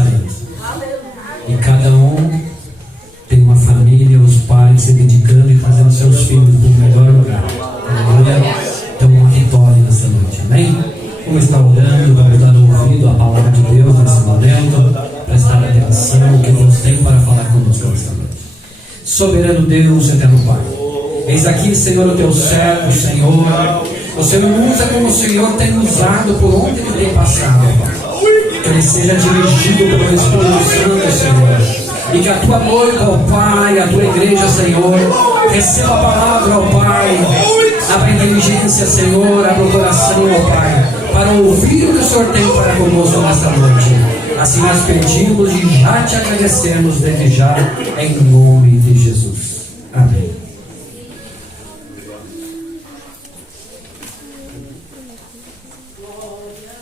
aniversário. E cada um tem uma família, os pais se dedicando e fazendo seus filhos para o melhor lugar. Aleluia. Então, uma vitória nessa noite. Amém? Vamos estar orando, vamos dar ouvido à palavra de Deus nesse momento. Prestar atenção no que Deus tem para falar conosco nessa noite. Soberano Deus, eterno Pai. Eis aqui, Senhor, o teu servo, Senhor. O Senhor me usa como o Senhor tem usado por onde ele tem passado, Pai. Que ele seja dirigido pelo Espírito Santo, Senhor. E que a tua noiva, ó Pai, a tua igreja, Senhor, receba a palavra, ó Pai. Abra a inteligência, Senhor, abra o coração, ó Pai, para ouvir o que o Senhor tem para conosco nesta noite. Assim nós pedimos e já te agradecemos desde já, em nome de Jesus. Amém.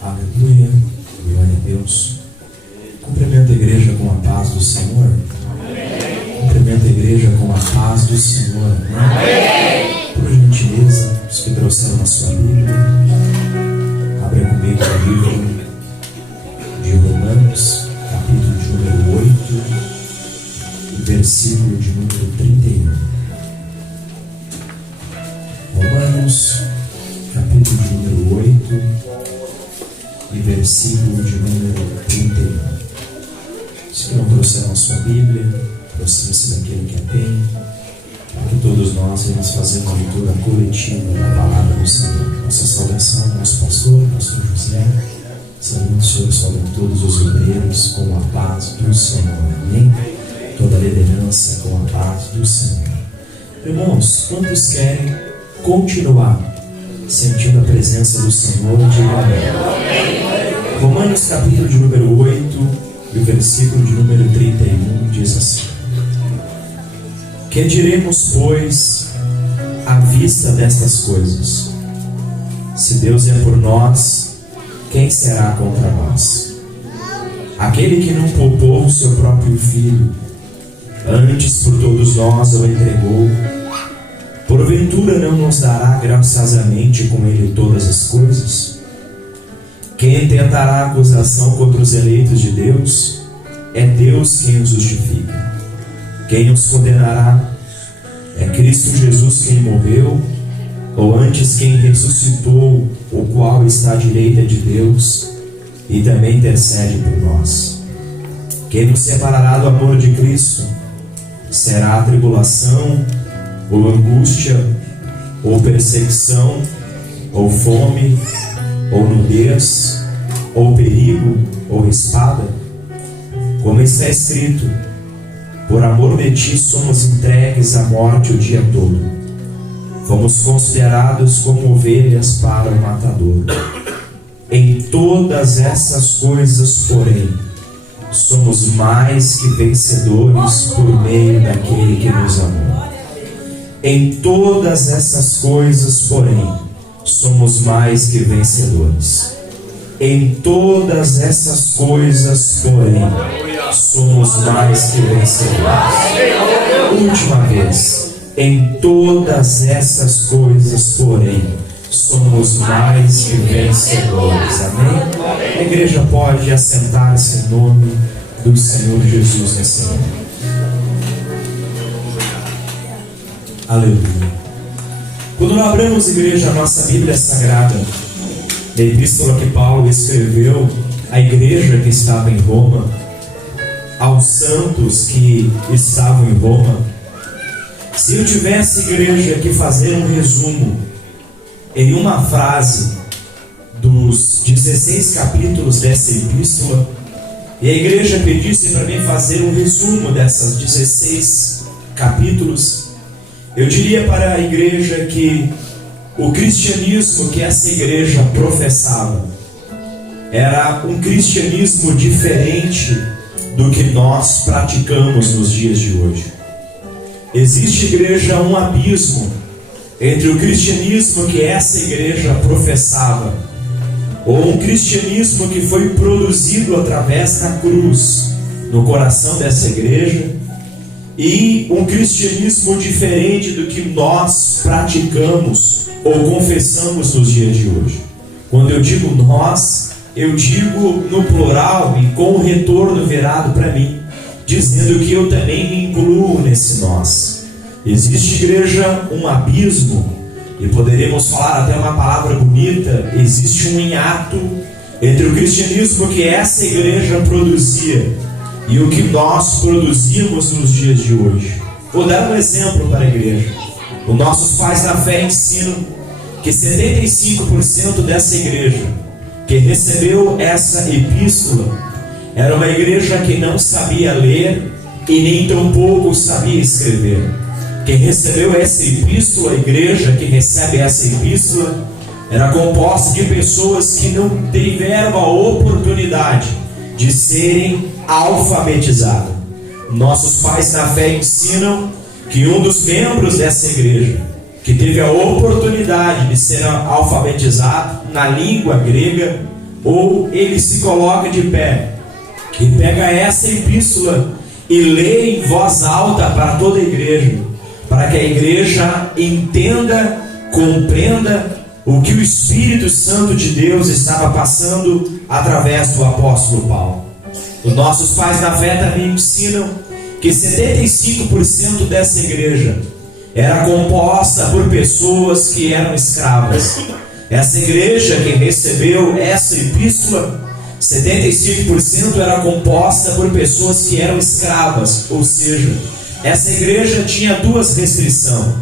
Aleluia, glória a Deus. Cumprimento a igreja com a paz do Senhor. Cumprimento a igreja com a paz do Senhor. Amém. Por gentileza, os que trouxeram a sua Bíblia, abra comigo o livro de Romanos, capítulo de número 8, e versículo de número 31. Romanos, capítulo de número 8, e versículo de número 31. Se não trouxeram a sua Bíblia, aproxime-se daquele que a tem, para que todos nós venhamos fazer uma leitura coletiva da palavra do Senhor. Nossa saudação ao nosso pastor José. Saúde, Senhor, saúde todos os obreiros com a paz do Senhor. Amém? Toda a liderança com a paz do Senhor. Irmãos, quantos querem continuar sentindo a presença do Senhor? Diga amém. Romanos capítulo de número 8 e o versículo de número 31 diz assim: Que diremos, pois, à vista destas coisas? Se Deus é por nós, quem será contra nós? Aquele que não poupou o seu próprio filho, antes por todos nós o entregou, porventura não nos dará graciosamente com ele todas as coisas? Quem intentará acusação contra os eleitos de Deus? É Deus quem os justifica. Quem os condenará? É Cristo Jesus quem morreu, ou antes quem ressuscitou, o qual está à direita de Deus e também intercede por nós. Quem nos separará do amor de Cristo? Será a tribulação, ou angústia, ou perseguição, ou fome, ou nudez, ou perigo, ou espada? Como está escrito: por amor de ti somos entregues à morte o dia todo. Fomos considerados como ovelhas para o matador. Em todas essas coisas, porém, somos mais que vencedores por meio daquele que nos amou. Em todas essas coisas, porém, somos mais que vencedores. Em todas essas coisas, porém, somos mais que vencedores. Última vez. Em todas essas coisas, porém, somos mais que vencedores. Amém? A igreja pode assentar-se em nome do Senhor Jesus nesse momento. Aleluia. Quando nós abrimos, igreja, a nossa Bíblia Sagrada, a epístola que Paulo escreveu à igreja que estava em Roma, aos santos que estavam em Roma, se eu tivesse, igreja, que fazer um resumo em uma frase dos 16 capítulos dessa epístola, e a igreja pedisse para mim fazer um resumo dessas 16 capítulos, eu diria para a igreja que o cristianismo que essa igreja professava era um cristianismo diferente do que nós praticamos nos dias de hoje. Existe, igreja, um abismo entre o cristianismo que essa igreja professava, ou um cristianismo que foi produzido através da cruz no coração dessa igreja, e um cristianismo diferente do que nós praticamos ou confessamos nos dias de hoje. Quando eu digo nós, eu digo no plural e com o retorno virado para mim, dizendo que eu também me incluo nesse nós. Existe, igreja, um abismo, e poderíamos falar até uma palavra bonita, existe um hiato entre o cristianismo que essa igreja produzia e o que nós produzimos nos dias de hoje. Vou dar um exemplo para a igreja. Os nossos pais na fé ensinam que 75% dessa igreja que recebeu essa epístola era uma igreja que não sabia ler e nem tampouco sabia escrever. Quem recebeu essa epístola, a igreja que recebe essa epístola, era composta de pessoas que não tiveram a oportunidade de serem alfabetizadas. Nossos pais na fé ensinam que um dos membros dessa igreja, que teve a oportunidade de ser alfabetizado na língua grega, ou ele se coloca de pé e pega essa epístola e lê em voz alta para toda a igreja, para que a igreja entenda, compreenda o que o Espírito Santo de Deus estava passando através do apóstolo Paulo. Os nossos pais na fé também ensinam que 75% dessa igreja era composta por pessoas que eram escravas. Essa igreja que recebeu essa epístola, 75% era composta por pessoas que eram escravas, ou seja, essa igreja tinha duas restrições.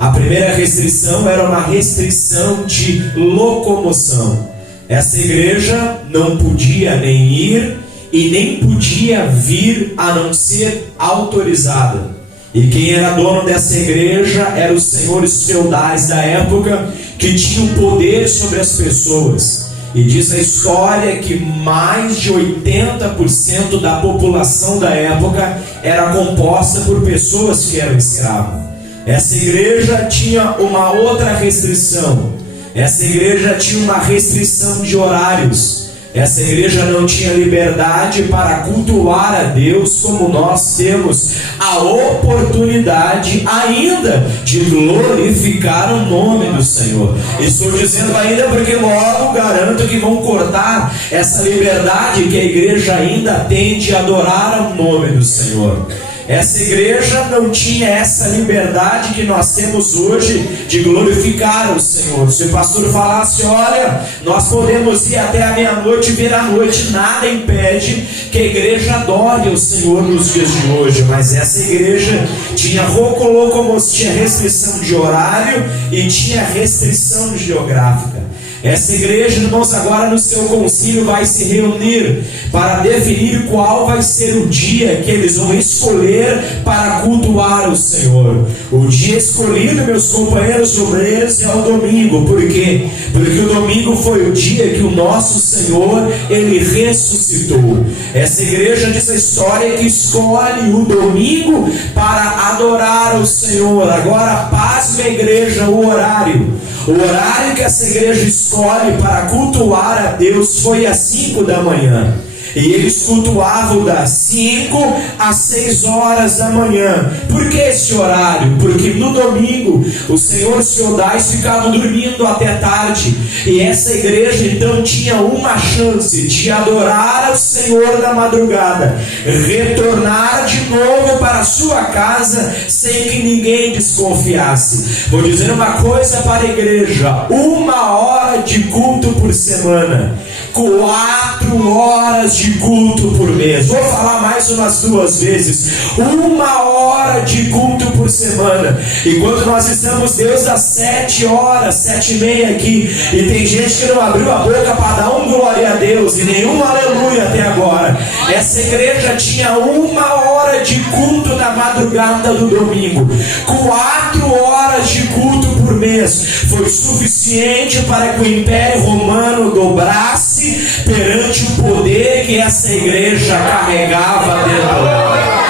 A primeira restrição era uma restrição de locomoção. Essa igreja não podia nem ir e nem podia vir a não ser autorizada. E quem era dono dessa igreja eram os senhores feudais da época, que tinham poder sobre as pessoas. E diz a história que mais de 80% da população da época era composta por pessoas que eram escravas. Essa igreja tinha uma outra restrição. Essa igreja tinha uma restrição de horários. Essa igreja não tinha liberdade para cultuar a Deus como nós temos a oportunidade ainda de glorificar o nome do Senhor. Estou dizendo ainda porque logo garanto que vão cortar essa liberdade que a igreja ainda tem de adorar o nome do Senhor. Essa igreja não tinha essa liberdade que nós temos hoje de glorificar o Senhor. Se o pastor falasse, olha, nós podemos ir até a meia-noite e vir à noite, nada impede que a igreja adore o Senhor nos dias de hoje. Mas essa igreja tinha restrição de horário e tinha restrição geográfica. Essa igreja, irmãos, agora no seu concílio vai se reunir para definir qual vai ser o dia que eles vão escolher para cultuar o Senhor. O dia escolhido, meus companheiros obreiros, é o domingo. Por quê? Porque o domingo foi o dia que o nosso Senhor, Ele ressuscitou. Essa igreja diz a história que escolhe o domingo para adorar o Senhor. Agora, pasme a igreja o horário. O horário que essa igreja escolhe para cultuar a Deus foi às 5 da manhã. E eles cultuavam das 5 às 6 horas da manhã. Por que esse horário? Porque no domingo os senhores feudais ficavam dormindo até tarde. E essa igreja então tinha uma chance de adorar ao Senhor na madrugada, retornar de novo para a sua casa sem que ninguém desconfiasse. Vou dizer uma coisa para a igreja: 1 hora de culto por semana, 4 horas de culto por mês. Vou falar mais umas 2 vezes. 1 hora de culto por semana. Enquanto nós estamos desde as 7 horas, 7h30 aqui, e tem gente que não abriu a boca para dar um glória a Deus e nenhum aleluia até agora. Essa igreja tinha 1 hora de culto na madrugada do domingo. 4 horas de culto por mês foi suficiente para que o Império Romano dobrasse perante o poder que essa igreja carregava dentro dela.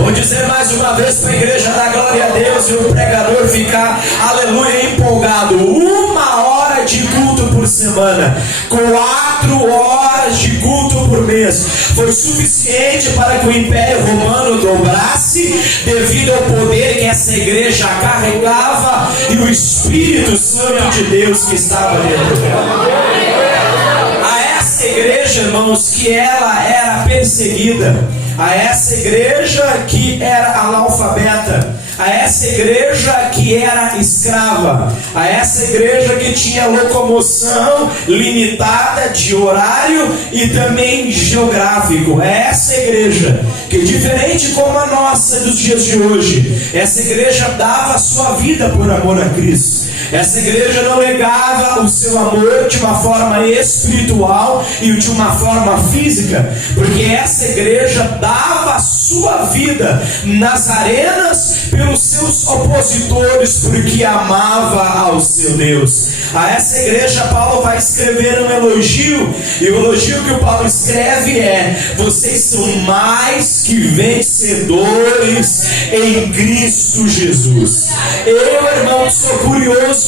Vou dizer mais uma vez para a igreja da glória a Deus e o pregador ficar, aleluia, empolgado. 1 hora de culto por semana, 4 horas de culto por mês foi suficiente para que o Império Romano dobrasse devido ao poder que essa igreja carregava e o Espírito Santo de Deus que estava dentro dela. A igreja, irmãos, que ela era perseguida, a essa igreja que era analfabeta, a essa igreja que era escrava, a essa igreja que tinha locomoção limitada de horário e também geográfico, é essa igreja que, diferente como a nossa dos dias de hoje, essa igreja dava a sua vida por amor a Cristo. Essa igreja não negava o seu amor de uma forma espiritual e de uma forma física, porque essa igreja dava a sua vida nas arenas pelos seus opositores, porque amava ao seu Deus. A essa igreja Paulo vai escrever um elogio, e o elogio que o Paulo escreve é: vocês são mais que vencedores em Cristo Jesus. Eu, irmão, sou curioso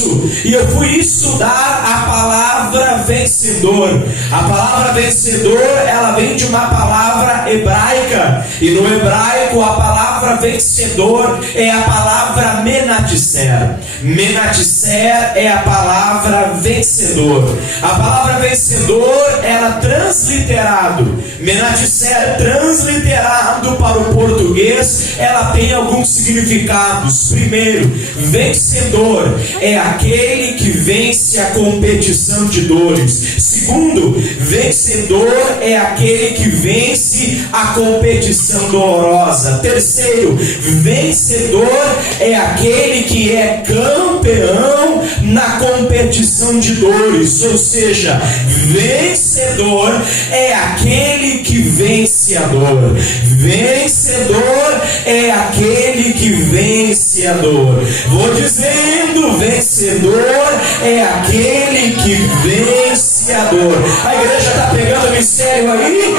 e eu fui estudar a palavra vencedor. A palavra vencedor, ela vem de uma palavra hebraica, e no hebraico a palavra vencedor é a palavra menatser. Menatser é a palavra vencedor. A palavra vencedor, ela transliterado, menatser transliterado para o português, ela tem alguns significados. Primeiro, vencedor é aquele que vence a competição de dores. Segundo, vencedor é aquele que vence a competição dolorosa. Terceiro, vencedor é aquele que é campeão na competição de dores. Ou seja, vencedor é aquele que vence a dor. Vencedor é aquele que vence a dor. Vou dizendo, vencedor é aquele que vence a dor. A igreja está pegando o mistério aí?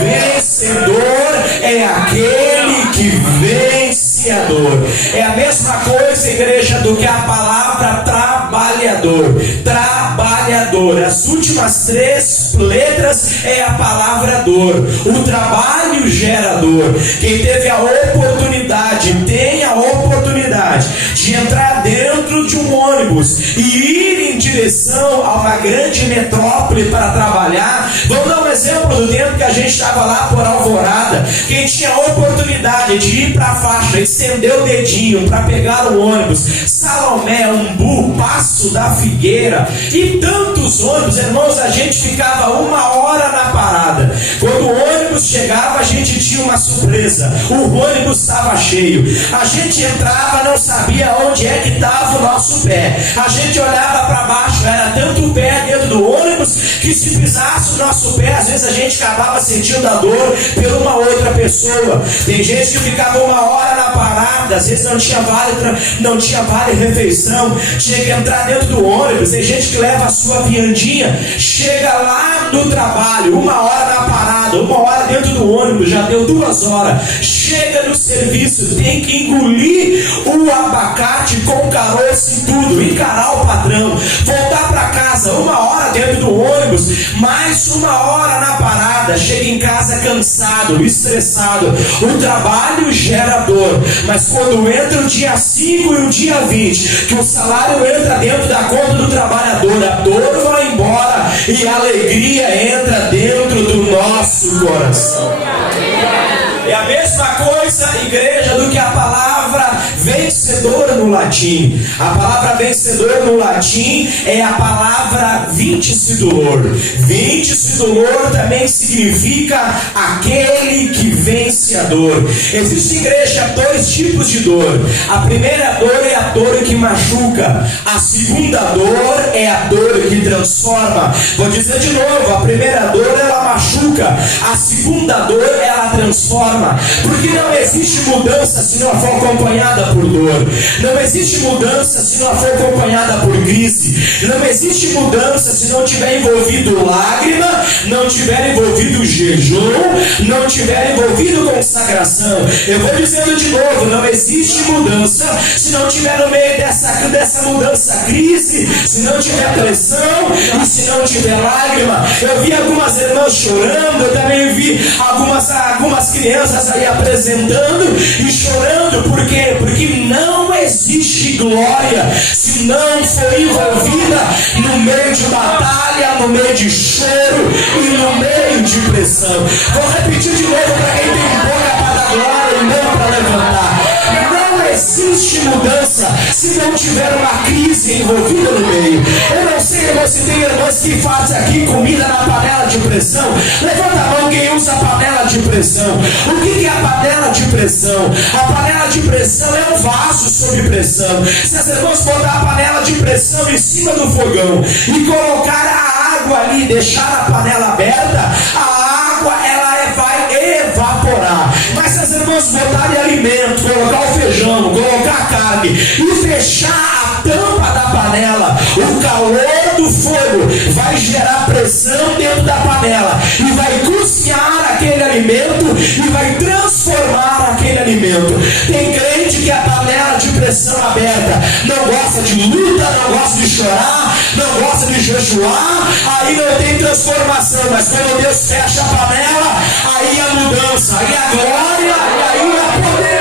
Vencedor é aquele que vence a dor. É a mesma coisa, igreja, do que a palavra trabalhador. Trabalhador. As últimas 3 letras é a palavra dor. O trabalho gera dor. Quem teve a oportunidade, tem a oportunidade de entrar dentro de um ônibus e ir em direção a uma grande metrópole para trabalhar. Vamos dar um exemplo do tempo que a gente estava lá por Alvorada. Quem tinha a oportunidade de ir para a faixa, estender o dedinho para pegar o ônibus Salomé, Umbu, Passo da Figueira e tantos ônibus, irmãos, a gente ficava 1 hora na parada. Quando o ônibus chegava, a gente tinha uma surpresa: o ônibus estava cheio. A gente entrava, não sabia onde é que estava o nosso pé. A gente olhava para baixo, era tanto o pé dentro do ônibus que se pisasse o nosso pé, às vezes a gente acabava sentindo a dor por uma outra pessoa. Tem gente que ficava 1 hora na parada, às vezes não tinha vale refeição, tinha que entrar dentro do ônibus. Tem gente que leva a sua viandinha, chega lá no trabalho, 1 hora na parada, 1 hora dentro do ônibus, já deu 2 horas. Chega no serviço, tem que engolir o abacate com caroço e tudo, encarar o patrão, voltar para casa, 1 hora dentro do ônibus, mais 1 hora na parada, chega em casa cansado, estressado. O trabalho gera dor, mas quando entra o dia 5 e o dia 20, que o salário entra dentro da conta do trabalhador, a dor vai embora e a alegria entra dentro do nosso coração. É a mesma coisa, igreja, do que a palavra vencedor no latim. A palavra vencedor no latim é a palavra vincitulor. Vincitulor também significa aquele que vence a dor. Existe, igreja, 2 tipos de dor. A primeira dor é a dor que machuca. A segunda dor é a dor que transforma. Vou dizer de novo: a primeira dor, ela machuca. A segunda dor, ela transforma. Porque não existe mudança se não for acompanhada por dor. Não existe mudança se não for acompanhada por crise. Não existe mudança se não tiver envolvido lágrima, não tiver envolvido jejum, não tiver envolvido consagração. Eu vou dizendo de novo: não existe mudança se não tiver no meio dessa mudança crise, se não tiver pressão e se não tiver lágrima. Eu vi algumas irmãs chorando, eu também vi algumas crianças aí apresentando e chorando. Por quê? Porque não existe glória se se não for envolvida no meio de batalha, no meio de choro e no meio de pressão. Vou repetir de novo para quem tem boca para dar glória e não para levantar. Não existe mudança se não tiver uma crise envolvida no meio. Eu não sei, irmão, se tem irmãs que fazem aqui comida na panela de pressão. Levanta a mão quem usa a panela de pressão. O que é a panela de pressão? A panela de pressão é um vaso sob pressão. Se as irmãs botar a panela de pressão em cima do fogão e colocar a água ali, deixar a panela aberta, a água vai evaporar. Mas se as irmãs botarem alimento, colocar o feijão, colocar a carne e fechar a tampa da panela, o calor do fogo vai gerar pressão dentro da panela e vai cozinhar aquele alimento e vai transformar aquele alimento. Tem crente que a panela de pressão aberta não gosta de luta, não gosta de chorar, não gosta de jejuar, aí não tem transformação. Mas quando Deus fecha a panela, aí a mudança, aí a glória, e aí a poder.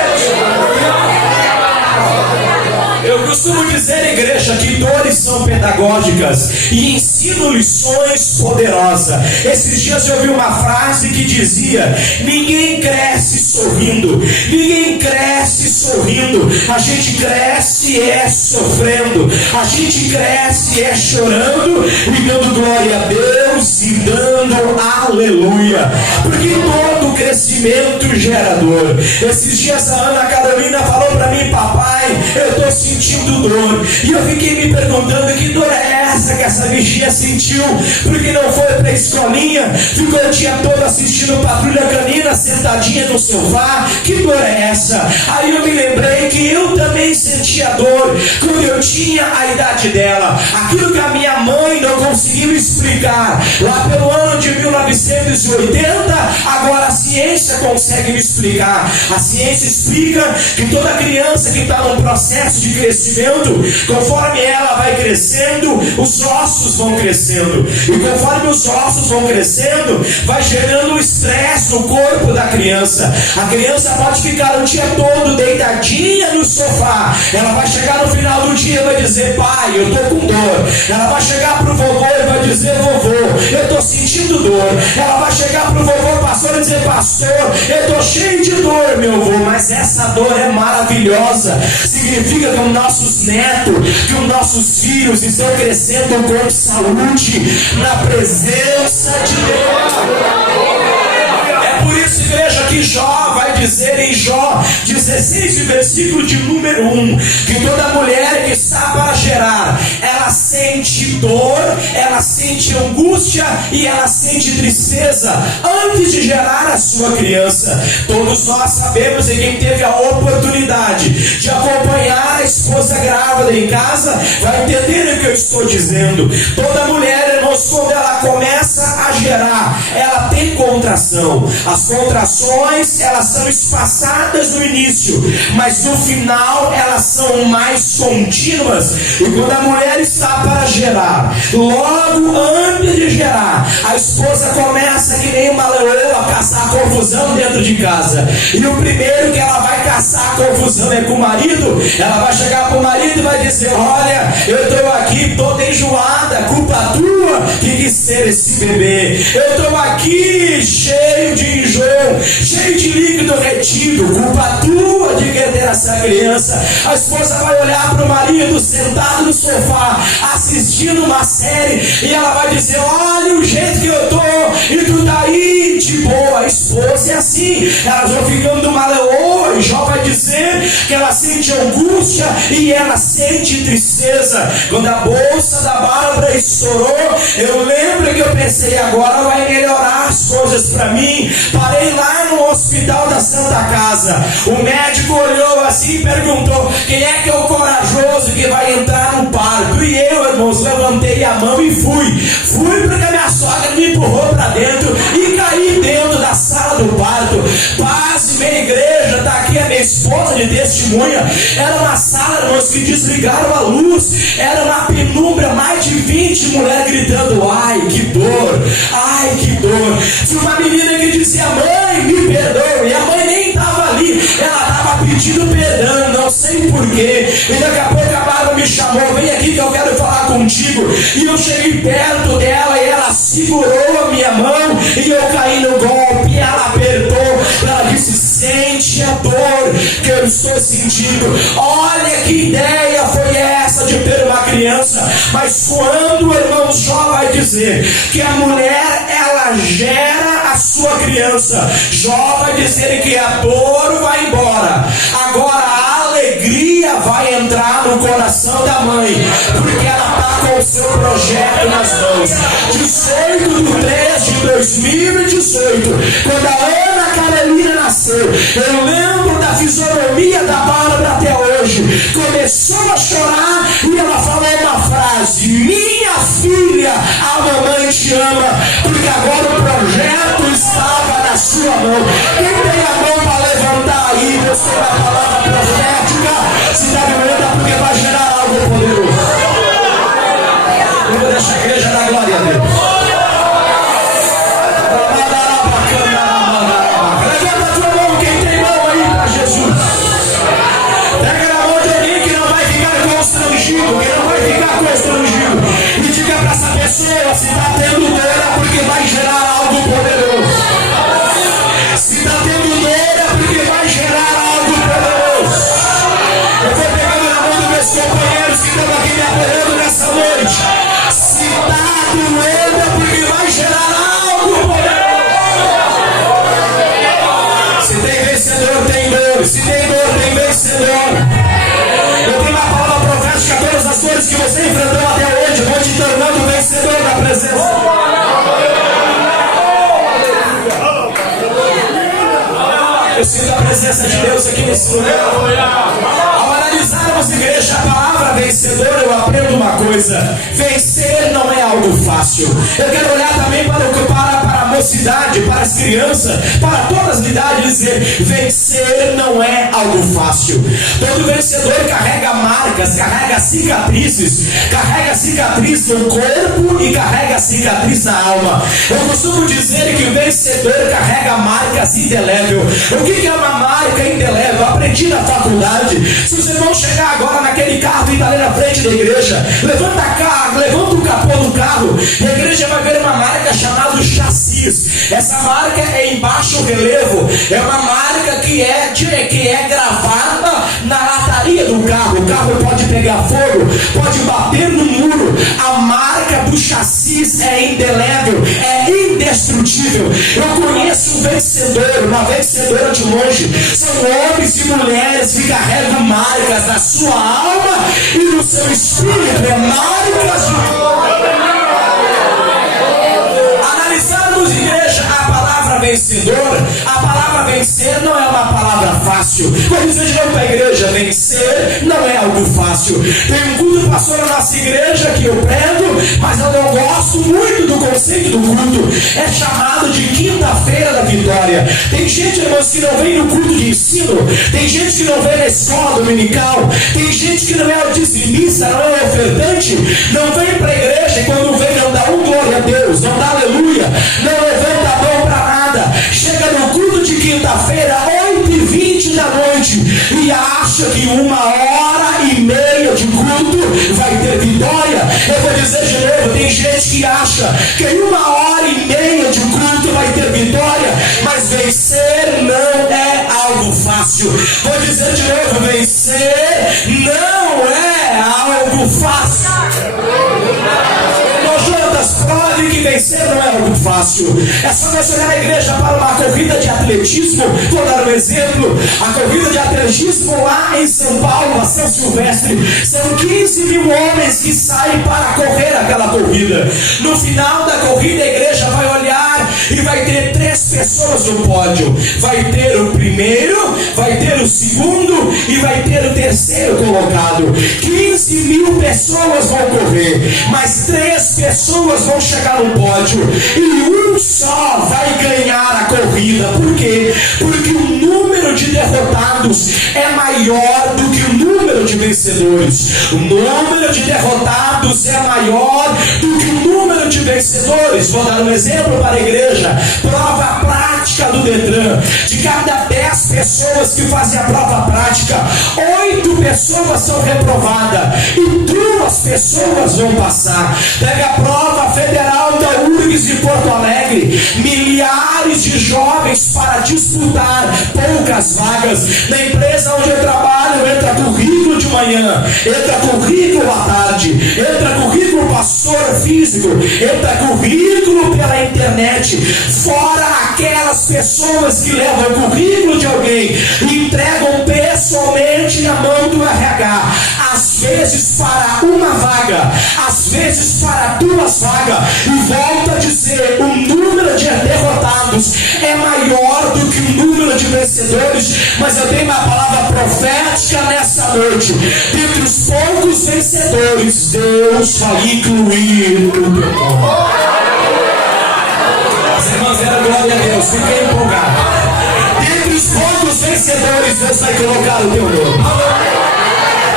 Eu costumo dizer, igreja, que dores são pedagógicas e ensino lições poderosas. Esses dias eu ouvi uma frase que dizia: ninguém cresce sorrindo, ninguém cresce sorrindo, a gente cresce sofrendo, a gente cresce chorando e dando glória a Deus e dando aleluia, porque todo crescimento gera dor. Esses dias a Ana Carolina falou para mim: papai, eu estou sentindo dor. E eu fiquei me perguntando: que dor é essa que essa bichinha sentiu? Porque não foi para a escolinha, ficou o dia todo assistindo Patrulha Canina, sentadinha no sofá. Que dor é essa? Aí eu me lembrei que eu também sentia dor quando eu tinha a idade dela. Aquilo que a minha mãe não conseguiu explicar lá pelo ano de 1980, agora a ciência consegue me explicar. A ciência explica que toda criança que está num processo de crescimento, conforme ela vai crescendo, os ossos vão crescendo, e conforme os ossos vão crescendo, vai gerando um estresse no corpo da criança. A criança pode ficar o dia todo deitadinha no sofá, ela vai chegar no final do dia e vai dizer: pai, eu estou com dor. Ela vai chegar pro vovô e vai dizer: vovô, eu estou sentindo dor. Ela vai chegar pro vovô pastor e dizer: pastor, eu estou cheio de dor, meu avô. Mas essa dor é maravilhosa, significa que os nossos netos, que os nossos filhos estão crescendo com saúde na presença de Deus. É por isso, igreja, que Jó vai dizer em Jó 16, versículo de número 1, que toda mulher que está para gerar, ela sente dor, ela sente angústia e ela sente tristeza antes de gerar a sua criança. Todos nós sabemos, e quem teve a oportunidade de acompanhar a esposa grávida em casa vai entender o que eu estou dizendo. Toda mulher, irmãos, quando ela começa a gerar, ela tem contração. As contrações, elas são espaçadas no início, mas no final elas são mais contínuas. E quando a mulher está para gerar, logo antes de gerar, a esposa começa que nem uma leoa a caçar confusão dentro de casa. E o primeiro que ela vai caçar confusão é com o marido. Ela vai chegar para o marido e vai dizer: olha, eu estou aqui toda enjoada, culpa tua que quis ter esse bebê. Eu estou aqui cheio de enjoo, cheio de líquido retido, culpa tua de querer ter essa criança. A esposa vai olhar para o marido sentado no sofá assistindo uma série e ela vai dizer: olha o jeito que eu tô e tu tá aí de boa. A esposa é assim, elas vão ficando uma leoa. E Jó vai dizer que ela sente angústia e ela sente tristeza. Quando a bolsa da Bárbara estourou, eu lembro que eu pensei: agora vai melhorar as coisas para mim. Parei lá no hospital da Santa Casa. O médico olhou assim e perguntou: quem é que é o corajoso que vai entrar no parto? E eu, irmãos, levantei a mão e fui porque a minha sogra me empurrou para dentro e caí dentro da sala do parto. Paz, minha igreja, está aqui a minha esposa de testemunha. Era uma sala, irmãos, que desligaram a luz, era uma penumbra, mais de 20 mulheres gritando: ai que dor, ai que dor. Tinha uma menina que dizia: mãe, me perdoe, e a mãe nem estava ali, ela estava pedindo perdão, não sei porquê. E daqui a pouco a Bárbara me me chamou, vem aqui que eu quero falar contigo. E eu cheguei perto dela e ela segurou a minha mão e eu caí no golpe. E ela apertou, ela disse: sente a dor que eu estou sentindo. Olha que ideia foi essa de ter uma criança. Mas quando o irmão Jó vai dizer que a mulher, ela gera a sua criança, Jó vai dizer que a dor vai embora. Agora a alegria vai entrar no coração da mãe, porque ela está com o seu projeto nas mãos. 18/3/2018, quando a Ana Carolina nasceu, eu lembro da fisionomia da Bárbara até hoje. Começou a chorar e ela falou uma frase: minha filha, a mamãe te ama, porque agora o projeto estava na sua mão. Quem tem a mão para levantar aí, Deus tem a palavra profética, se dá doenda, porque vai gerar algo poderoso. Eu vou deixar a igreja dar glória a Deus. Levanta a tua mão, quem tem mão aí para Jesus. Pega na mão de alguém que não vai ficar constrangido, e diga para essa pessoa: se está tendo dor é porque vai gerar algo poderoso. Se está tendo dor é porque vai gerar algo poderoso. Eu vou pegando na mão dos meus companheiros que estão aqui me apoiando nessa noite. Se está doendo é porque vai gerar algo poderoso. Se tem vencedor, tem dor. Se tem dor, tem vencedor. Eu tenho uma palavra profética: todas as dores que você enfrentou até hoje vão te tornando vencedor da presença. Eu sinto a presença de Deus aqui nesse lugar. Ao analisarmos, igreja, a palavra vencedor, eu aprendo uma coisa: vencer não é algo fácil. Eu quero olhar também para a mocidade, para as crianças, para todas as idades, dizer: vencer não é algo fácil. Todo vencedor carrega marcas, carrega cicatrizes no corpo e carrega cicatriz na alma. Eu costumo dizer que o vencedor carrega marcas indeléveis. O que é uma marca indelével? Eu aprendi na faculdade. Se os irmãos chegar agora naquele carro e está ali na frente da igreja, levanta o capô do carro, e a igreja vai ver uma marca chamada chassis. Essa marca é em baixo relevo, é uma marca que é gravada na lataria do carro. O carro pode pegar fogo, pode bater no muro. A marca do chassis é indelével, é indestrutível. Eu conheço um vencedor, uma vencedora de longe. São homens e mulheres que carregam marcas na sua alma e no seu espírito. É marcas de... Analisarmos, igreja, a palavra vencedor. A palavra vencer não é uma palavra fácil. Vou dizer de novo para a igreja: vencer não é algo fácil. Tem um culto, pastor, na nossa igreja que eu prego, mas eu não gosto muito do conceito do culto. É chamado de quinta-feira da vitória. Tem gente, irmãos, que não vem no culto de ensino. Tem gente que não vem na escola dominical. Tem gente que não é o dizimista, não é o ofertante. Não vem para a igreja e quando vem não dá um glória a Deus, não dá aleluia, não levanta a mão para nada. Chega no culto de quinta-feira, 8h20 da noite, e acha que 1h30 de culto vai ter vitória. Eu vou dizer de novo: tem gente que acha que em 1h30 de culto vai ter vitória, mas vencer não é algo fácil. Vou dizer de novo: vencer não é algo fácil. Prove que vencer não é algo fácil. É só você olhar na igreja para uma corrida de atletismo. Vou dar um exemplo: a corrida de atletismo lá em São Paulo, a São Silvestre, são 15 mil homens que saem para correr aquela corrida. No final da corrida, a igreja vai olhar e vai ter 3 pessoas no pódio. Vai ter o primeiro, vai ter o segundo e vai ter o terceiro colocado. 15 mil pessoas vão correr, mas 3 pessoas vão chegar no pódio e um só vai ganhar a corrida. Por quê? Porque o número de derrotados é maior do que o número de vencedores. O número de derrotados é maior do que o número de vencedores. Vou dar um exemplo para a igreja. Prova prática do Detran: de cada 10 pessoas que fazem a prova prática, 8 pessoas são reprovadas e 2 pessoas vão passar. Pega a prova federal da URGS de Porto Alegre, milhares de jovens para disputar poucas vagas. Na empresa onde eu trabalho, entra currículo de manhã, entra currículo à tarde, entra currículo pastor físico, entra currículo pela internet, fora aquelas pessoas que levam o currículo de alguém e entregam pessoalmente na mão do RH, às vezes para uma vaga, às vezes para 2 vagas, e volta a dizer, o número de derrotados é maior do que o número de vencedores. Mas eu tenho uma palavra profética nessa noite: dentre os poucos vencedores, Deus vai incluir o teu nome. As irmãs deram glória a Deus, fiquei empolgado. Dentre os poucos vencedores, Deus vai colocar o teu nome.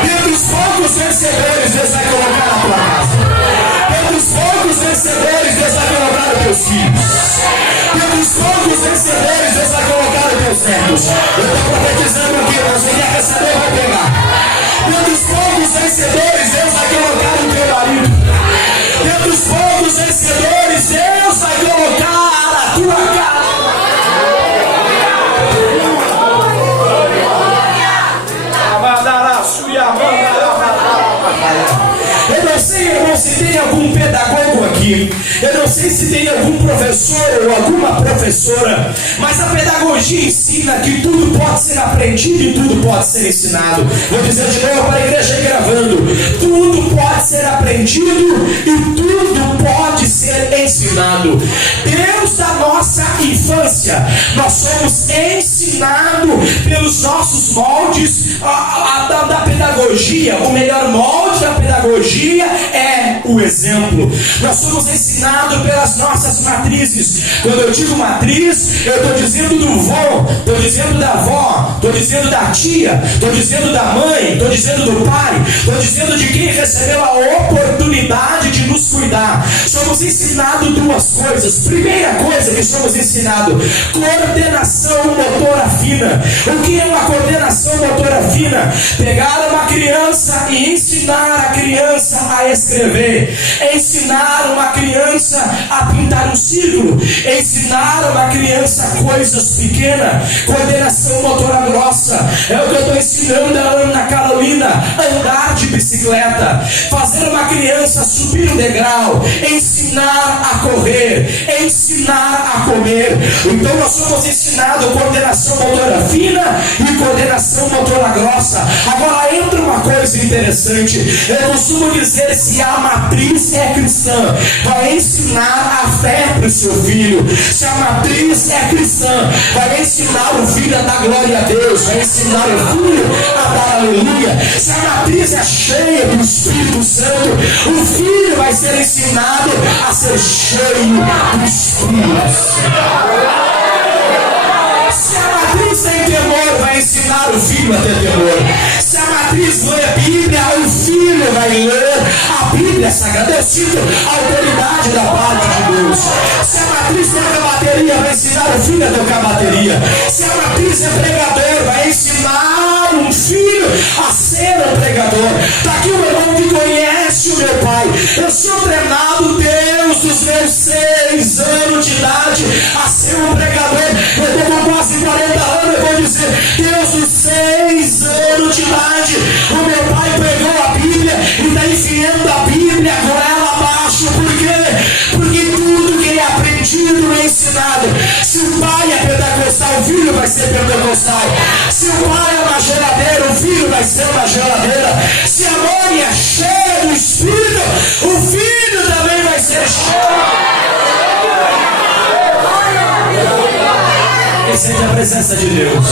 Dentre os poucos vencedores, Deus vai colocar a tua casa. Dentre os poucos vencedores, Deus vai colocar os teus filhos. Dentre os poucos vencedores, Deus vai colocar os teus netos. Eu estou profetizando aqui, você quer receber, vai pegar. Dentre os poucos vencedores, Deus vai colocar o teu marido. Dentre os poucos vencedores, Deus vai colocar a tua casa. Eu não sei, irmão, se tem algum pedagogo aqui, eu não sei se tem algum professor ou alguma professora, mas a pedagogia ensina que tudo pode ser aprendido e tudo pode ser ensinado. Vou dizer de novo para a igreja aí gravando: tudo pode ser aprendido e tudo pode ser ensinado. Deus da nossa infância, nós somos ensinados pelos nossos moldes da pedagogia. O melhor molde da pedagogia é o exemplo. Nós somos ensinados pelas nossas matrizes. Quando eu digo matriz, eu estou dizendo do vô, estou dizendo da avó, estou dizendo da tia, estou dizendo da mãe, estou dizendo do pai, estou dizendo de quem recebeu a oportunidade de nos cuidar. Somos ensinados 2 coisas. Primeira coisa que somos ensinados: coordenação motora fina. O que é uma coordenação motora fina? Pegar uma criança e ensinar a criança a escrever, ensinar uma criança a pintar um círculo, ensinar uma criança coisas pequenas. Coordenação motora grossa é o que eu estou ensinando a Ana Carolina: andar de bicicleta, fazer uma criança subir um degrau, ensinar a correr, ensinar a comer. Então nós somos ensinados coordenação motora fina e coordenação motora grossa. Agora entra uma coisa interessante. Eu costumo dizer, se a matriz é cristã, vai ensinar a fé para o seu filho. Se a matriz é cristã, vai ensinar o filho a dar glória a Deus, vai ensinar o filho a dar aleluia. Se a matriz é cheia do Espírito Santo, o filho vai ser ensinado a ser cheio do Espírito Santo. Se a matriz tem temor, vai ensinar o filho a ter temor. Se a matriz lê a Bíblia, o filho vai ler a Bíblia Sagrada. Eu sinto a autoridade da parte de Deus. Se a matriz toca bateria, vai ensinar o filho a tocar bateria. Se a matriz é pregador, vai ensinar um filho a ser um pregador. Está aqui um irmão que conhece o meu pai. Eu sou treinado desde os meus 6 anos de idade a ser um pregador. Eu estou com quase 40 anos, eu vou dizer, desde os 6 anos de idade, o meu pai pegou a Bíblia e está enfiando a Bíblia goela abaixo. Por quê? Porque tudo que é aprendido é ensinado. Se o pai é pentecostal, o filho vai ser pentecostal. Se o pai é uma geladeira, o filho vai ser uma geladeira. Se a mãe é cheia do Espírito, o filho também vai ser cheio. Sente a presença de Deus.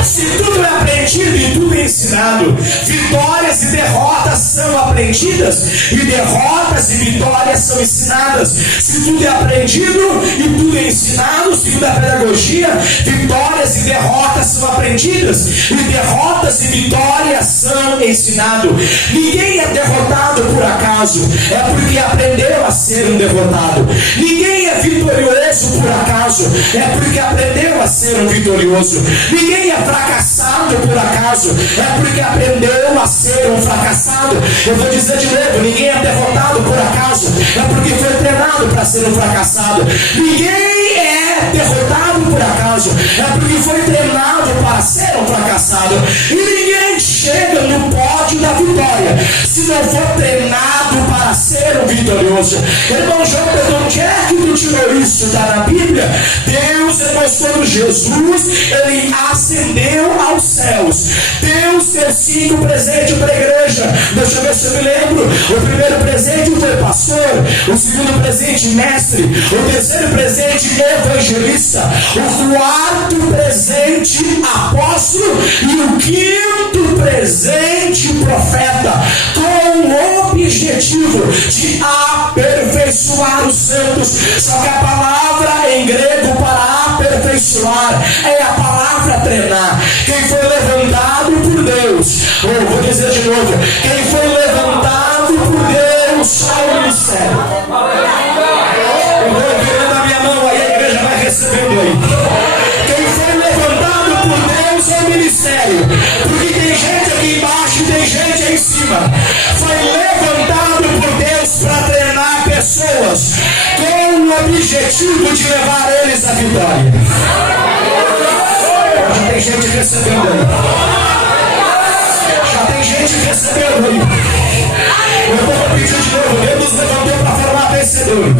Se tudo é aprendido e tudo é ensinado, vitórias e derrotas são aprendidas e derrotas e vitórias são ensinadas. Se tudo é aprendido e tudo é ensinado, segundo a pedagogia, vitórias e derrotas são aprendidas e derrotas e vitórias são ensinadas. Ninguém é derrotado por acaso, é porque aprendeu a ser um derrotado. Ninguém é é vitorioso por acaso, é porque aprendeu a ser um vitorioso. Ninguém é fracassado por acaso, é porque aprendeu a ser um fracassado. Eu vou dizer de novo, ninguém é derrotado por acaso, é porque foi treinado para ser um fracassado. Ninguém é derrotado por acaso, é porque foi treinado para ser um fracassado. E ninguém chega no pódio da vitória se não for treinado para ser um vitorioso. Irmão João perguntou: onde é que tu tirou isso? Está na Bíblia. Deus, irmãos, quando Jesus ele ascendeu aos céus, Deus deu 5 presentes para a igreja. Deixa eu ver se eu me lembro. O primeiro presente foi pastor, o segundo presente mestre, o terceiro presente evangelista, o quarto presente apóstolo e o quinto presente profeta, com o objetivo de aperfeiçoar os santos. Só que a palavra em grego para aperfeiçoar é a palavra treinar. Quem foi levantado por Deus, ou vou dizer de novo, quem foi levantado por Deus ao ministério. Eu vou virando a minha mão aí, a igreja vai recebendo aí. Quem foi levantado por Deus ao ministério, porque tem gente aqui embaixo e tem gente aí em cima. Foi levantado por Deus para treinar pessoas com o objetivo de levar eles à vitória. Já tem gente recebendo aí. Já tem gente recebendo aí. Eu vou repetir de novo. Deus nos levantou para formar vencedores.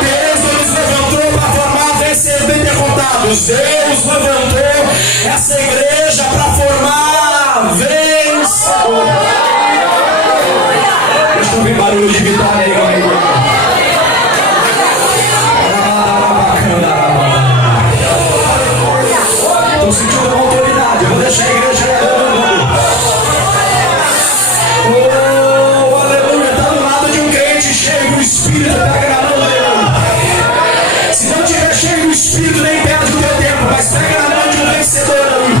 Deus nos levantou para formar vencedores derrotados. Deus levantou essa igreja para formar vencedores. Deixa eu ouvir barulho de vitória aí, galera. Estou sentindo uma autoridade. Eu vou deixar a igreja oh, aleluia. Está do lado de um crente cheio do Espírito. Pega na mão dele. Se não tiver cheio do Espírito, nem perde o teu tempo. Mas pega na mão de um vencedor ali.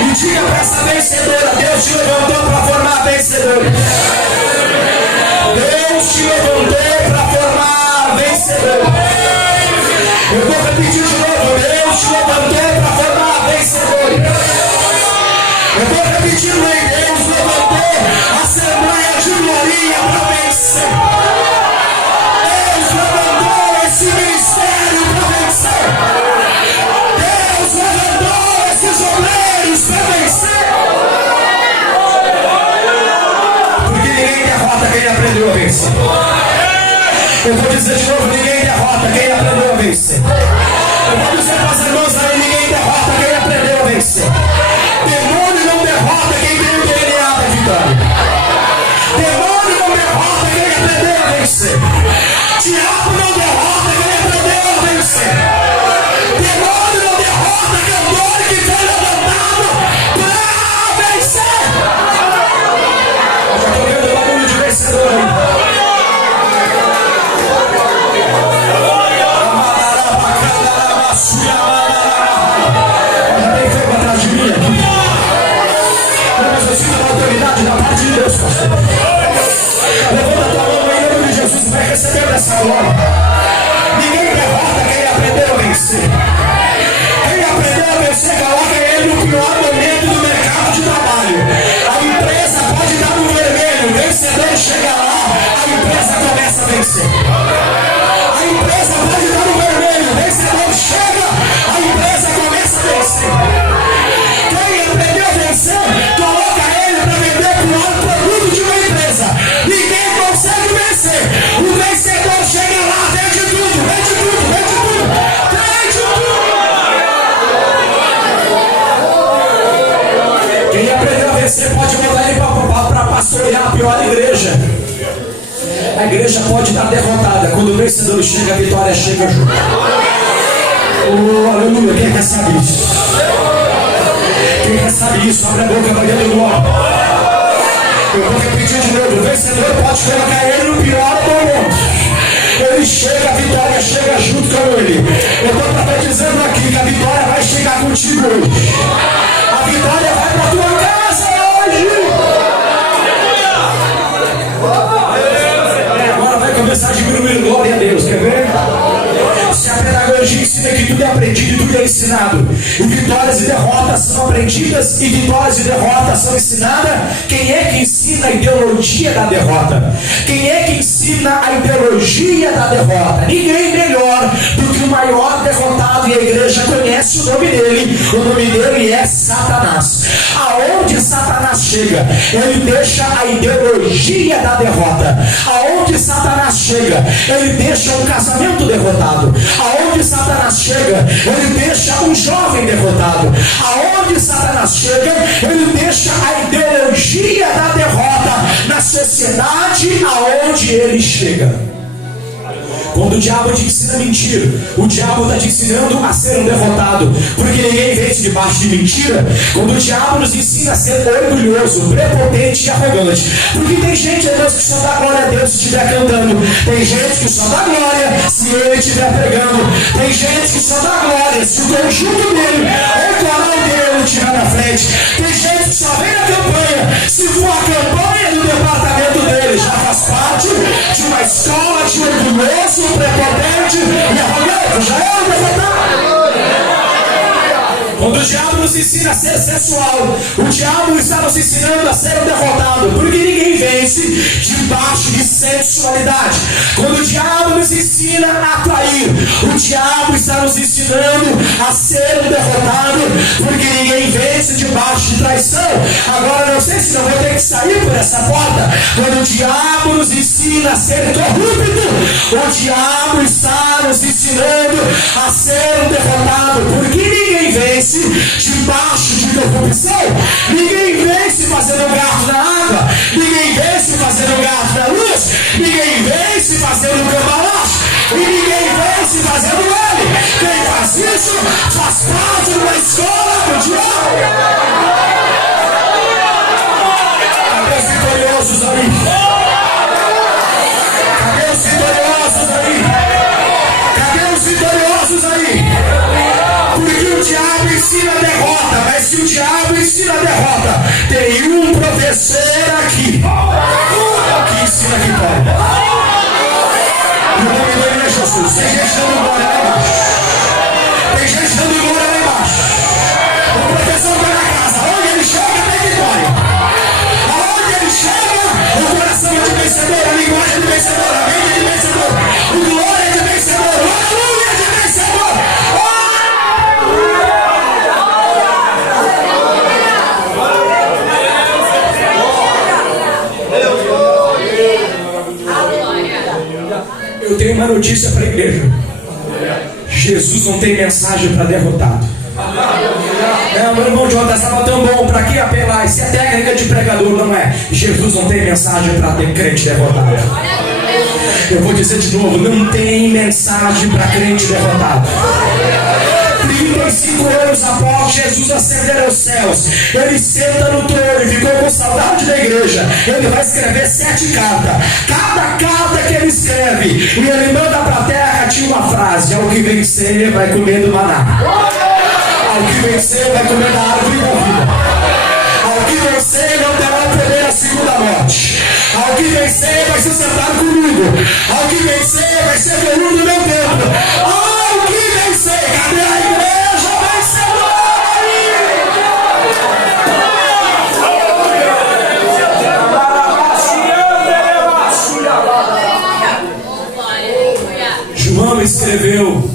E diga para essa vencedora: Deus te levantou para formar vencedores. Deus te levantou para formar vencedores. Eu vou repetir de novo. Deus te levantou para formar vencedores. Eu vou repetir aí. Deus levantou a Assembleia de Glorinha para vencer. Deus levantou esse ministério para vencer. Deus levantou esses obreiros para vencer. Porque ninguém derrota quem aprendeu a vencer. Eu vou dizer de novo: ninguém derrota quem aprendeu a vencer. Eu vou dizer para as irmãs aí: ninguém derrota quem aprendeu a vencer. Demônio não derrota quem tem o DNA da vitória. Demônio não derrota quem aprendeu a vencer. Diabo não derrota quem aprendeu a vencer. Demônio não derrota cantor que foi levantado para vencer. Eu já estou vendo o barulho de vencedor aí. Da parte de Deus, pastor. Levanta a tua mão em nome de Jesus e vai receber dessa glória. Ninguém derrota quem aprendeu a vencer. Quem aprendeu a vencer, coloca ele no pior momento do mercado de trabalho. A empresa pode dar no vermelho, o vencedor chega lá, a empresa começa a vencer. A empresa pode dar no vermelho, o vencedor chega, a empresa começa a vencer. Quem aprendeu a vencer, coloca ele para vender o pior produto de uma empresa. Ninguém consegue vencer. O vencedor chega lá, vende tudo, vende tudo, vende tudo, vende tudo. Quem aprendeu a vencer pode mandar ele para pastorear a pior igreja. A igreja pode estar derrotada. Quando o vencedor chega, a vitória chega junto. Oh, aleluia. Quem recebe isso? Quem recebe isso? Abre a boca, vai dando glória. Eu vou repetir de novo: o vencedor pode colocar ele no pior momento. Ele chega, a vitória chega junto com ele. Eu estou profetizando aqui que a vitória vai chegar contigo hoje. A vitória vai para a tua casa hoje. Agora vai começar a diminuir. Glória a Deus. Quer ver? significa que tudo é aprendido e tudo é ensinado. E vitórias e derrotas são aprendidas e vitórias e derrotas são ensinadas. Quem é que ensina a ideologia da derrota? Quem é que ensina a ideologia da derrota? Ninguém melhor do que o maior derrotado, e a igreja conhece o nome dele. O nome dele é Satanás. Aonde Satanás chega, ele deixa a ideologia da derrota. Aonde Satanás chega, ele deixa um casamento derrotado. Aonde Satanás chega, ele deixa um jovem derrotado. Aonde Satanás chega, ele deixa a ideologia da derrota na sociedade aonde ele chega. Quando o diabo te ensina a mentir, o diabo está te ensinando a ser um derrotado, porque ninguém vence debaixo de mentira. Quando o diabo nos ensina a ser orgulhoso, prepotente e arrogante, porque tem gente, Deus, que só dá glória a Deus se estiver cantando, tem gente que só dá glória se ele estiver pregando, tem gente que só dá glória se o conjunto dele ou o canal dele estiver na frente, tem gente que só vem na campanha se for a campanha do departamento dele, já faz parte de uma escola de orgulhoso, prepotente e arrogante, já é um derrotado. Quando o diabo nos ensina a ser sensual, o diabo está nos ensinando a ser um derrotado, porque ninguém vence debaixo de sensualidade. Quando o diabo nos ensina a trair, o diabo está nos ensinando a ser um derrotado, porque ninguém vence debaixo de traição. Agora não sei se eu vou ter que sair por essa porta. Quando o diabo nos ensina a ser corrupto, o diabo está nos ensinando a ser um derrotado, porque ninguém vence debaixo de corrupção. Ninguém vence fazendo gato na água, ninguém vence fazendo gato na luz, ninguém vence fazendo cambalacho, e ninguém vence fazendo ele. Quem faz isso faz parte de uma escola do diabo. Cadê os vitoriosos aí? Cadê os vitoriosos aí? Cadê os vitoriosos aí? Porque o diabo ensina a derrota, mas se o diabo ensina a derrota, tem um professor aqui que ensina a vitória. O nome dele é Jesus. Tem gente dando glória lá embaixo. Tem gente dando glória lá embaixo. O professor vai na casa, onde ele chega tem vitória. Aonde ele chega, o coração é de vencedor, a linguagem é de vencedor, a mente é de vencedor, o glória é de vencedor, o aleluia é de vencedor. Eu tenho uma notícia para a igreja. Jesus não tem mensagem para derrotado. Meu irmão Jonathan, estava tão bom, para que apelar? Isso é técnica de pregador, não é? Jesus não tem mensagem para ter crente derrotado. Eu vou dizer de novo, não tem mensagem para crente derrotado. 35 anos após Jesus ascender aos céus, ele senta no trono e ficou com saudade da igreja. Ele vai escrever 7 cartas. Cada carta que ele escreve e ele manda para a terra tinha uma frase: ao que vencer vai comer do maná, ao que vencer vai comer da árvore da vida, ao que vencer não terá o poder a segunda morte, ao que vencer vai se sentar comigo, ao que vencer vai ser veludo no meu templo, ao que vencer, cadê a igreja vencedora? João escreveu: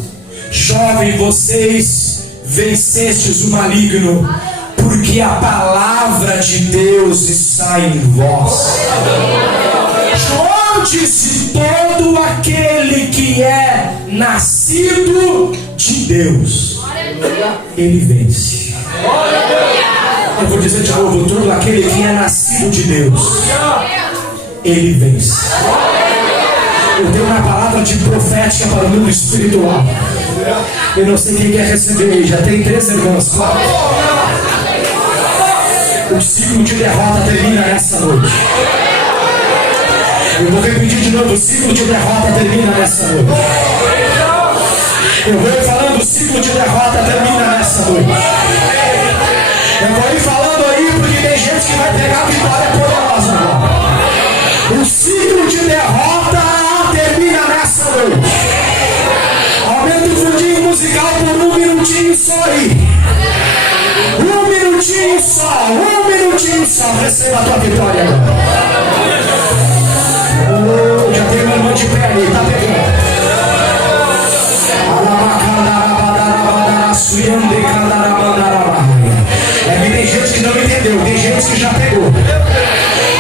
jovem, vocês vencestes o maligno, porque a palavra de Deus está em vós. João disse: todo aquele que é nascido de Deus, ele vence. Eu vou dizer de novo: todo aquele que é nascido de Deus, ele vence. Eu tenho uma palavra de profética para o mundo espiritual. Eu não sei quem quer receber, já tem 3 irmãos. O ciclo de derrota termina nessa noite. Eu vou repetir de novo: o ciclo de derrota termina nessa noite. Eu vou ir falando: o ciclo de derrota termina nessa noite. Eu vou ir falando aí, porque tem gente que vai pegar a vitória poderosa agora. O ciclo de derrota termina nessa noite. Aumenta o fundinho musical minutinho só aí. Um minutinho só. Receba a tua vitória agora. Oh, já tem uma irmã de pé ali, tá pegando. É que tem gente que não entendeu, tem gente que já pegou.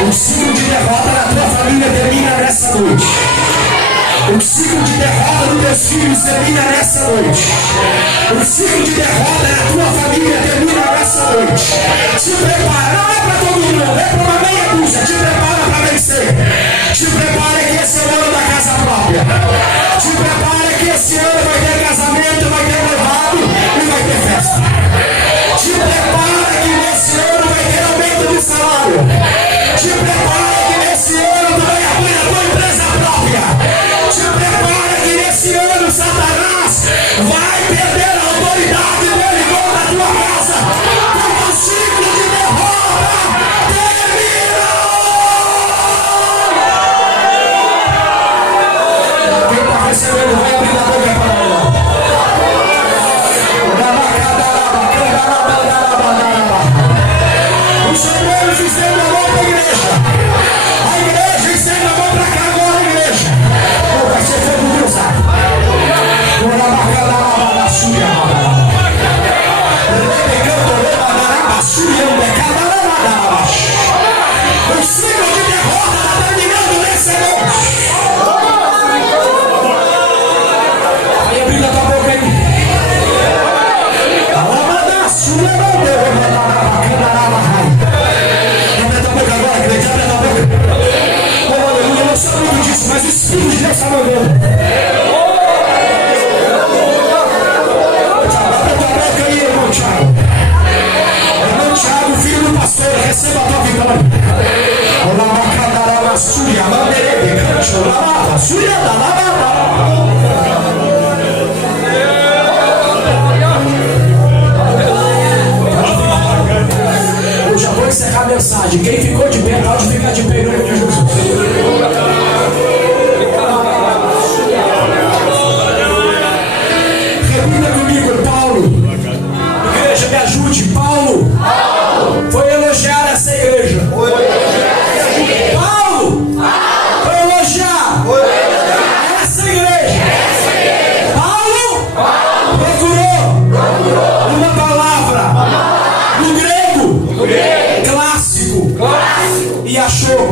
O ciclo de derrota na tua família termina nessa noite. O ciclo de derrota dos teus filhos termina nessa noite. O ciclo de derrota na tua família termina nessa noite. Se prepara, não é para todo mundo, é para uma meia dúzia. Te prepara para vencer. Te prepara que esse é o ano da casa própria. Te prepara que esse ano vai ter casamento, vai ter noivado e vai ter festa. Te prepara que nesse ano vai ter aumento de salário. Te prepara que nesse ano tu vai abrir a tua empresa própria. Te prepara que nesse ano Satanás vai perder a autoridade dele contra a tua casa. Porque o ciclo de derrota termina. Quem está recebendo vai abrir a boca para ela. Os obreiros estendem a mão para a igreja. A igreja estende a mão para cá agora, a igreja. Vai ser fogo cruzado. O ciclo de derrota está terminando nessa noite. Vai abrindo a tua boca aí. Abre a tua boca agora, igreja. Abre a tua boca. Oh, aleluia, eu não sei muito disso, mas o Espírito de Deus está mandando. Tiago, filho do pastor, receba a tua vitória. Eu já vou encerrar a mensagem. Quem ficou de pé pode ficar de pé em nome de Jesus. Repita comigo, Paulo. Igreja, me ajude. Paulo foi elogiar essa igreja. Paulo foi elogiar essa igreja. Paulo procurou uma palavra no grego clássico e achou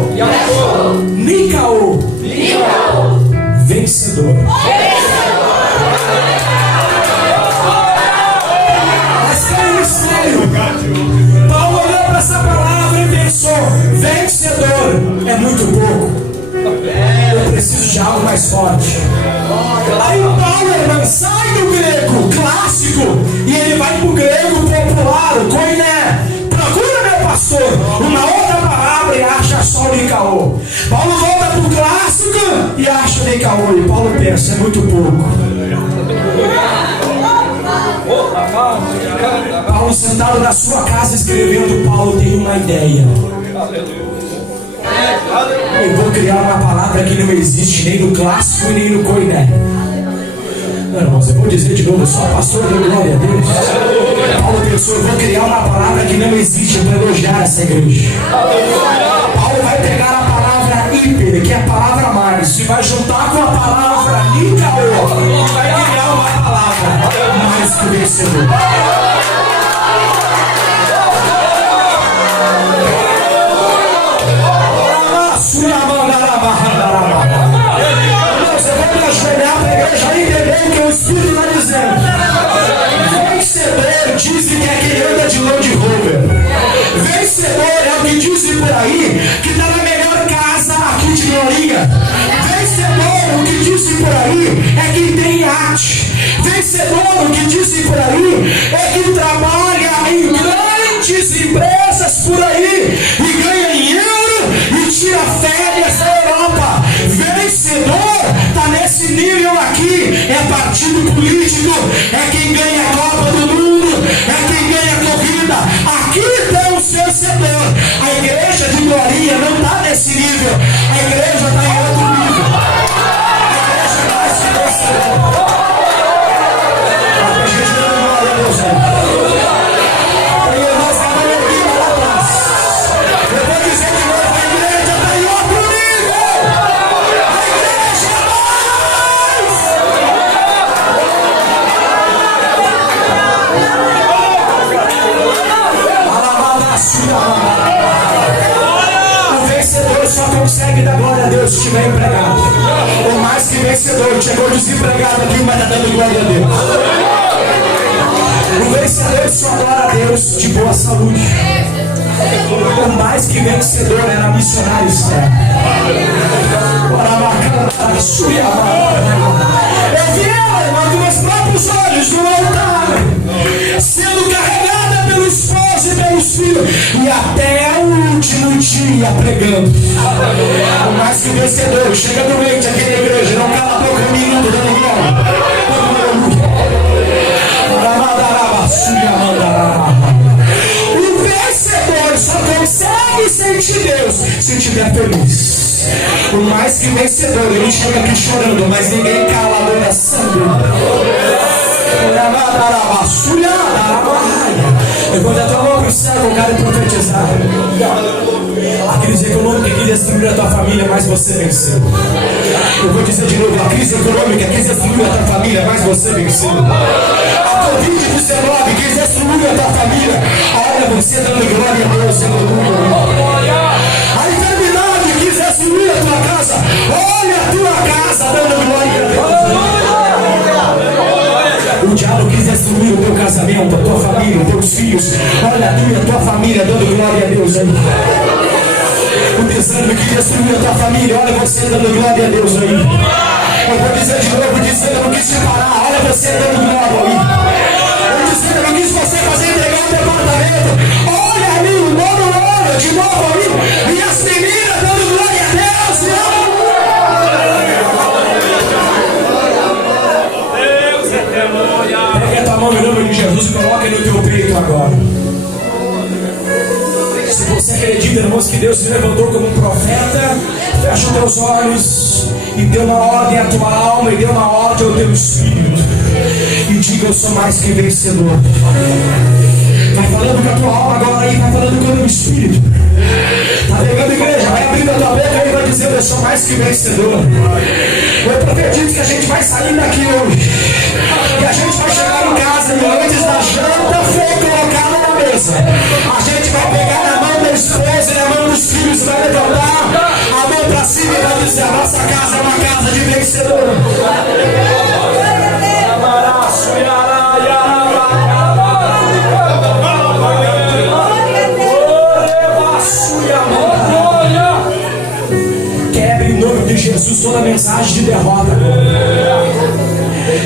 Nikaô, vencedor. Paulo olhou para essa palavra e pensou: vencedor é muito pouco. Eu preciso de algo mais forte. Aí Paulo, irmão, sai do grego clássico e ele vai para o grego popular, o koiné. Procura, meu pastor, uma outra palavra e acha só o Nikaô. Paulo volta para o clássico e acha o Nikaô. E Paulo pensa: é muito pouco. Paulo sentado na sua casa escrevendo, Paulo tem uma ideia. Eu vou criar uma palavra que não existe nem no clássico e nem no koiné. Irmãos, eu vou dizer de novo, só pastor da glória a Deus. Paulo pensou: eu vou criar uma palavra que não existe para elogiar essa igreja. Paulo vai pegar a palavra hiper, que é a palavra mais, e vai juntar com a palavra Nikaô, e vai criar uma palavra mais que vencedor. Você vai me ajoelhar para a igreja entender o que o Espírito está dizendo. Vencedor dizem que é quem anda de Land Rover. Vencedor é o que dizem por aí que está na melhor casa aqui de Glorinha. Vencedor, o que dizem por aí é quem tem iate. Vencedor, o que dizem por aí é quem trabalha em grandes empresas por aí e ganha em euro e tira férias na Europa. Vencedor está nesse nível aqui. É partido político, é quem ganha a Copa do Mundo, é quem ganha a corrida. Aqui tem o seu vencedor. A igreja de Glorinha não está nesse nível. A igreja está em outro nível. A igreja está nesse vencedor. A gente não glória a Deus. Deus estiver empregado, o mais que vencedor, chegou desempregado aqui, mas está dando glória a Deus. O vencedor só adora a Deus de boa saúde. O mais que vencedor era missionário externo. Eu vi ela, irmão, com meus próprios olhos no altar, sendo carregada pelo esposo e pelos filhos, e até o último dia pregando. O mais que vencedor, chega doente aqui na igreja, não cala a boca, menino, dando glória. O vencedor só consegue sentir Deus se estiver feliz. O mais que vencedor, ele chega aqui chorando, mas ninguém cala a adoração dele. Eu vou dar tua mão pro céu, eu quero profetizar. A crise econômica quis destruir a tua família, mas você venceu. Eu vou dizer de novo, a crise econômica quis destruir a tua família, mas você venceu. A Covid-19 quis destruir a tua família. Olha você dando glória a Deus, aleluia. A enfermidade quis destruir a tua casa. Olha a tua casa dando glória a Deus. O diabo quis destruir o teu casamento, a tua família, os teus filhos. Olha a tua família dando glória a Deus aí. O desânimo quis destruir a tua família. Olha você dando glória a Deus aí. Eu vou dizer de novo, dizendo, eu não quis te parar. Olha você dando glória aí. Eu dizendo, eu não quis você fazer entregar o departamento. Olha a mim, o novo olho, de novo aí. E as meninas dando glória a Deus. Pega a tua mão em nome de Jesus e coloca no teu peito agora. Se você acredita, irmãos, que Deus se levantou como um profeta, fecha os teus olhos e dê uma ordem à tua alma e dê uma ordem ao teu espírito. E diga, eu sou mais que vencedor. Vai falando com a tua alma agora aí, vai falando com o teu espírito. Tá pegando igreja, vai abrindo a tua boca e vai dizendo, eu sou mais que vencedor. Eu profetizo que a gente vai sair daqui hoje. E a gente vai chegar em casa e antes da janta for colocada na mesa. A gente vai pegar na mão da esposa e na mão dos filhos, vai levantar a mão para cima e vai dizer, a nossa casa é uma casa de vencedor. Quebre em nome de Jesus toda mensagem de derrota.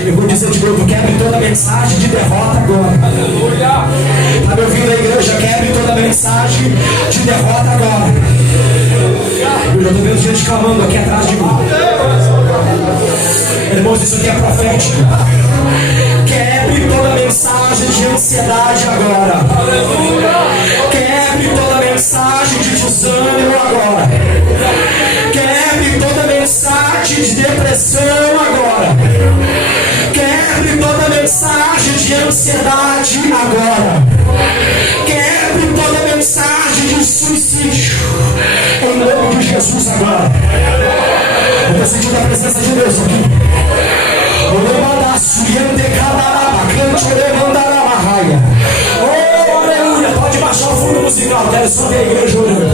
Eu vou dizer de novo, quebre toda mensagem de derrota agora. Está me ouvindo a igreja? Quebre toda mensagem de derrota agora. Eu já estou vendo gente clamando aqui atrás de mim. Irmãos, isso aqui é profético. Quebre toda mensagem de ansiedade agora. Quebre toda mensagem de desânimo agora. Quebre toda mensagem de depressão agora. Quebre toda mensagem de ansiedade agora. Quebre toda mensagem de suicídio. Em nome de Jesus agora. Eu estou sentindo a presença de Deus aqui. Oh, aleluia. Pode baixar o fundo musical. Quero só ver a igreja orando.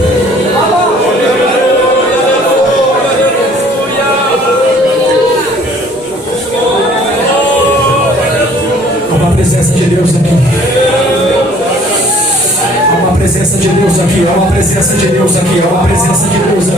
Há uma presença de Deus aqui. Há uma presença de Deus aqui. Há uma presença de Deus aqui. Há uma presença de Deus aqui.